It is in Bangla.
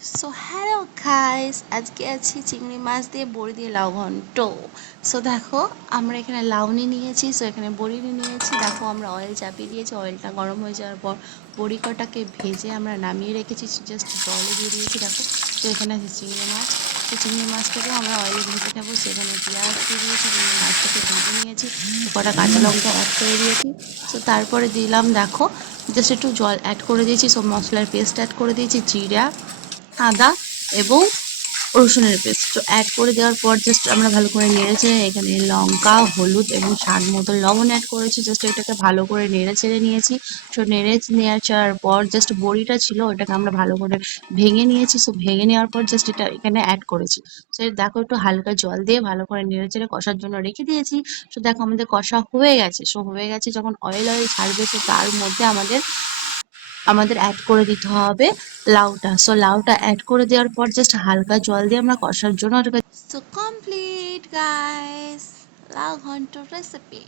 সো হ্যালো গাইস, আজকে আছি চিংড়ি মাছ দিয়ে বড়ি দিয়ে লাউ ঘন্ট। সো দেখো, আমরা এখানে লাউ নিয়েছি, সো এখানে বড়ি নিয়েছি। দেখো, আমরা অয়েল চাপিয়ে দিয়েছি, অয়েলটা গরম হয়ে যাওয়ার পর বড়ি কটাকে ভেজে আমরা নামিয়ে রেখেছি, জাস্ট জলে দিয়ে দিয়েছি। দেখো, তো এখানে আছে চিংড়ি মাছ। তো চিংড়ি মাছটাকেও আমরা অয়েলে ভেজে নেবো, সেখানে পেঁয়াজ দিয়ে দিয়েছি, চিংড়ি মাছটাকে ভেজে নিয়েছি, কটা কাঁচা লঙ্কা অ্যাড করে দিয়েছি। সো তারপরে দিলাম, দেখো, জাস্ট একটু জল অ্যাড করে দিয়েছি, সব মশলার পেস্ট অ্যাড করে দিয়েছি, জিরা, আদা এবং রসুনের পেস্ট তো অ্যাড করে দেওয়ার পর জাস্ট আমরা ভালো করে নেড়েচেড়ে এখানে লঙ্কা, হলুদ এবং স্বাদ মতো লবণ অ্যাড করেছি। জাস্ট এটাকে ভালো করে নেড়েচেড়ে নিয়েছি। সো নেড়েচেড়ার পর জাস্ট বড়িটা ছিল ওটাকে আমরা ভালো করে ভেঙে নিয়েছি। সো ভেঙে নেওয়ার পর জাস্ট এটা এখানে অ্যাড করেছি। সো দেখো, একটু হালকা জল দিয়ে ভালো করে নেড়েচেড়ে কষার জন্য রেখে দিয়েছি। সো দেখো, আমাদের কষা হয়ে গেছে। সো হয়ে গেছে যখন অয়েল ছাড়বে, তো তার মধ্যে আমাদের অ্যাড করে দিতে হবে লাউটা। সো লাউটা অ্যাড করে দেওয়ার পর জাস্ট হালকা জল দিয়ে আমরা কষার জন্য ওটাকে। সো কমপ্লিট গাইস, লাউ ঘন্ট রেসিপি।